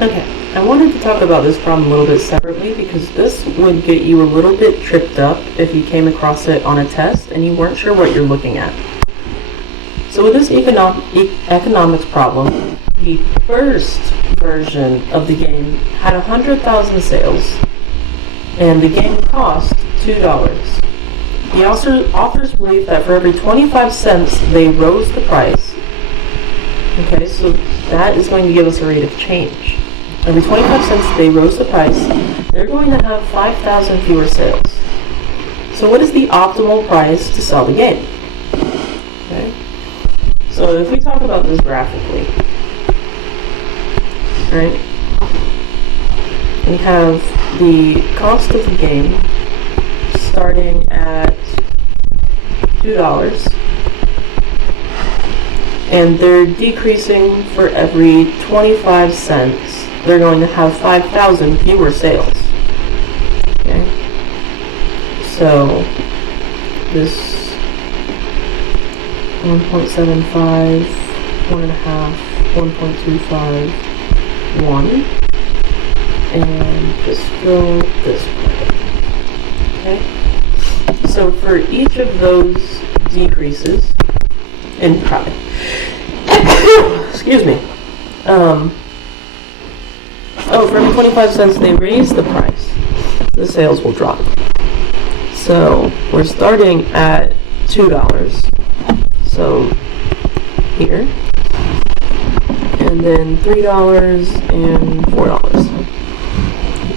Okay, I wanted to talk about this problem a little bit separately because this would get you a little bit tripped up if you came across it on a test and you weren't sure what you're looking at. So with this economics problem, the first version of the game had 100,000 sales, and the game cost $2. The authors believe that for every 25 cents they rose the price. Okay, so that is going to give us a rate of change. Every 25 cents they rose the price, they're going to have 5,000 fewer sales. So what is the optimal price to sell the game? Okay. So if we talk about this graphically, right, we have the cost of the game starting at $2, and they're decreasing for every 25 cents. They're going to have 5,000 fewer sales. Okay, so this 1.75, 1.5, 1.25, 1, and just fill this way. Okay, so for each of those decreases in price, excuse me, for every 25 cents they raise the price, the sales will drop. So we're starting at $2. So here, and then $3 and $4.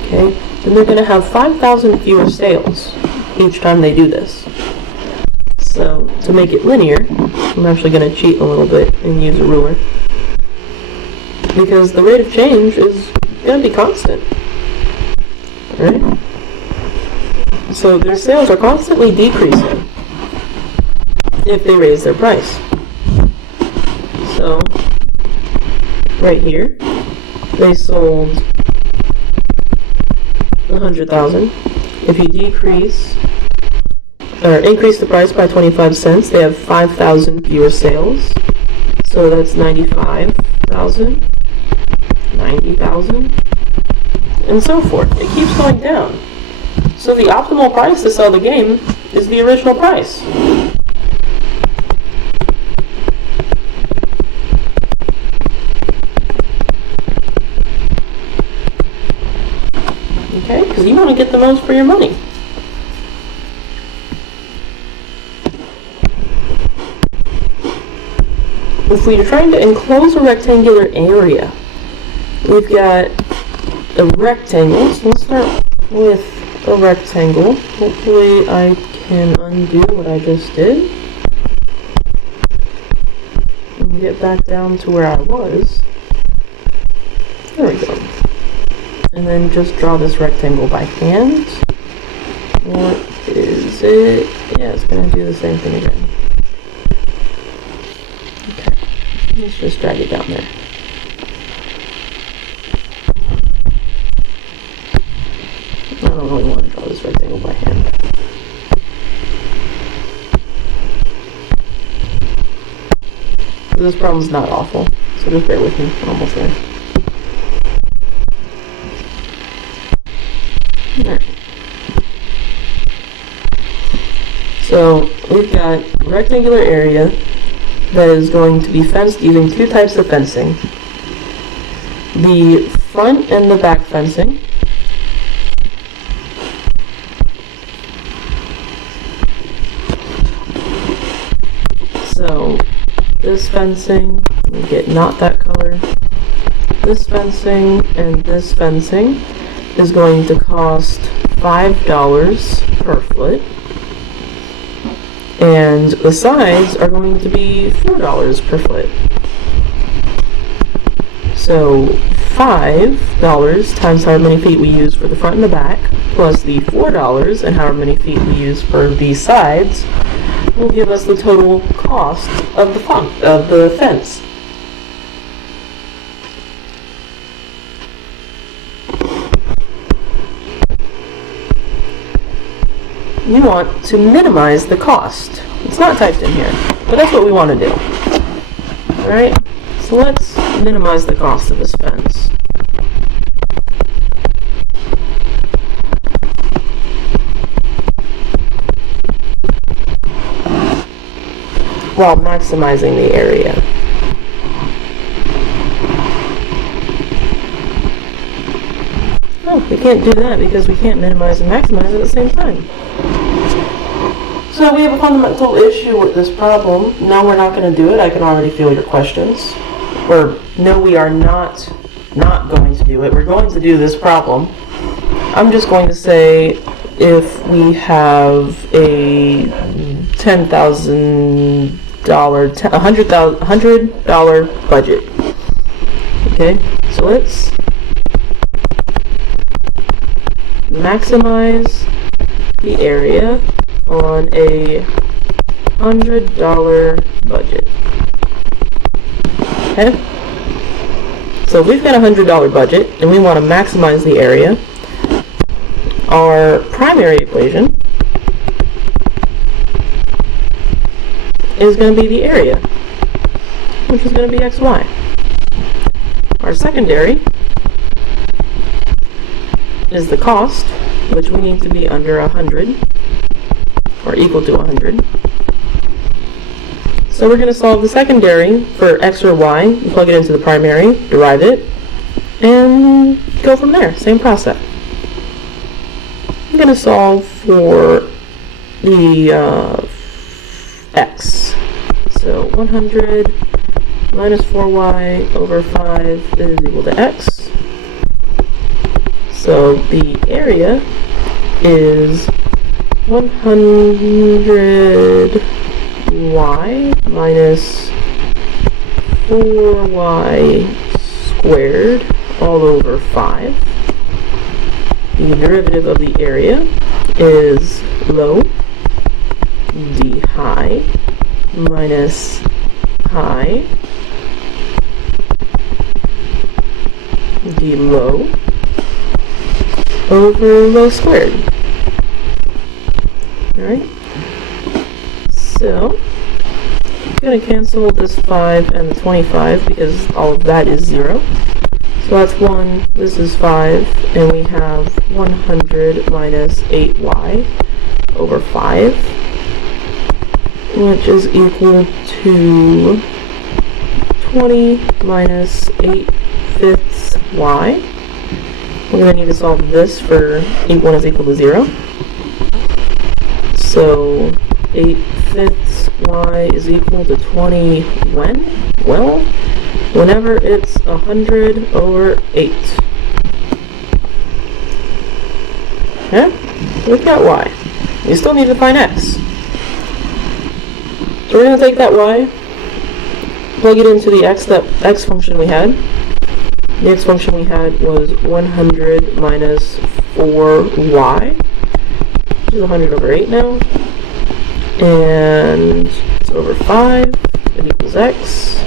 Okay, then they're going to have 5,000 fewer sales each time they do this. So to make it linear, I'm actually going to cheat a little bit and use a ruler, because the rate of change is going to be constant. Alright? So their sales are constantly decreasing if they raise their price. So right here, they sold 100,000. If you decrease or increase the price by 25 cents, they have 5,000 fewer sales. So that's 95,000, 90,000, and so forth. It keeps going down. So the optimal price to sell the game is the original price. Okay, because you want to get the most for your money. If we're trying to enclose a rectangular area, we've got a rectangle. So let's start with a rectangle. Hopefully I can undo what I just did and get back down to where I was. There we go. And then just draw this rectangle by hand. What is it? Yeah, it's going to do the same thing again. Okay, let's just drag it down there. I don't really want to draw this rectangle by hand. This problem's not awful, so just bear with me. I'm almost there. Alright. So we've got a rectangular area that is going to be fenced using two types of fencing. The front and the back fencing. So this fencing, we get not that color. This fencing and this fencing is going to cost $5 per foot. And the sides are going to be $4 per foot. So $5 times however many feet we use for the front and the back, plus the $4 and however many feet we use for the sides, will give us the total cost of the fence. You want to minimize the cost. It's not typed in here, but that's what we want to do. Alright, so let's minimize the cost of this fence. while maximizing the area. Oh, we can't do that because we can't minimize and maximize at the same time. So we have a fundamental issue with this problem. No, we're not going to do it. I can already feel your questions. Or, no, we are not going to do it. We're going to do this problem. I'm just going to say if we have a $100 budget. Okay, so let's maximize the area on a $100 budget. Okay? So if we've got a $100 budget and we want to maximize the area, our primary equation is going to be the area, which is going to be xy. Our secondary is the cost, which we need to be under 100, or equal to 100. So we're going to solve the secondary for x or y, plug it into the primary, derive it, and go from there. Same process. I'm going to solve for the x. So 100 minus 4y over 5 is equal to x. So the area is 100y minus 4y squared all over 5. The derivative of the area is low d high minus high d low over low squared. Alright, so I'm going to cancel this 5 and the 25 because all of that is 0. So that's 1, this is 5, and we have 100 minus 8y over 5, which is equal to 20 minus 8/5 y. We're going to need to solve this for 1 is equal to 0. So 8/5 y is equal to 20 when? Well, whenever it's 100 over 8. Okay? We've got y. We still need to find x. So we're going to take that y, plug it into the x function we had. The x function we had was 100 minus 4y, which is 100 over 8 now. And it's over 5, it equals x.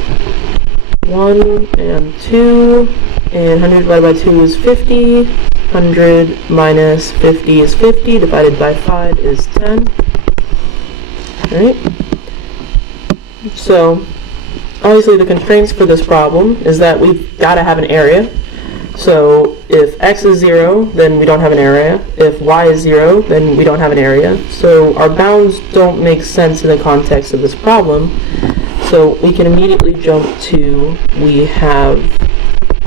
1 and 2, and 100 divided by 2 is 50. 100 minus 50 is 50, divided by 5 is 10. Alright. So, obviously the constraints for this problem is that we've got to have an area. So, if x is 0, then we don't have an area. If y is 0, then we don't have an area. So, our bounds don't make sense in the context of this problem. So we can immediately jump to, we have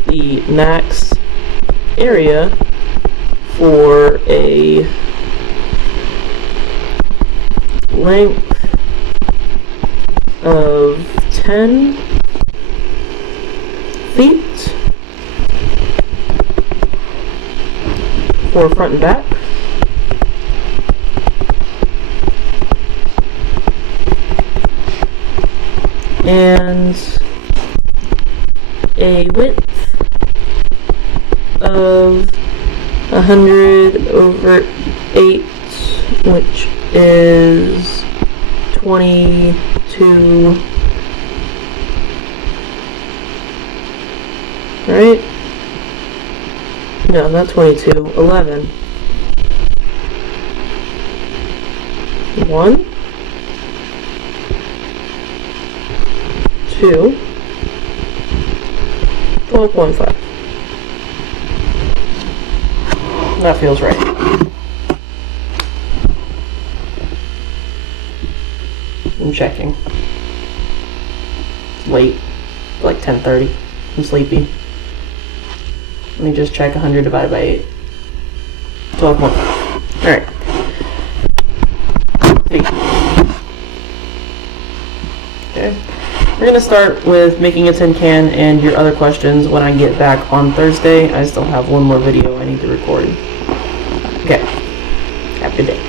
the max area for a length of 10 feet for front and back. And a width of 100 over 8, which is 22, right? No, not 22, 11. 1, 2, 12.5. That feels right. I'm checking. late, like 10:30. I'm sleepy. Let me just check 100 divided by 8. 12 more. Alright. Okay. We're going to start with making a tin can and your other questions when I get back on Thursday. I still have one more video I need to record. Okay. Have a good day.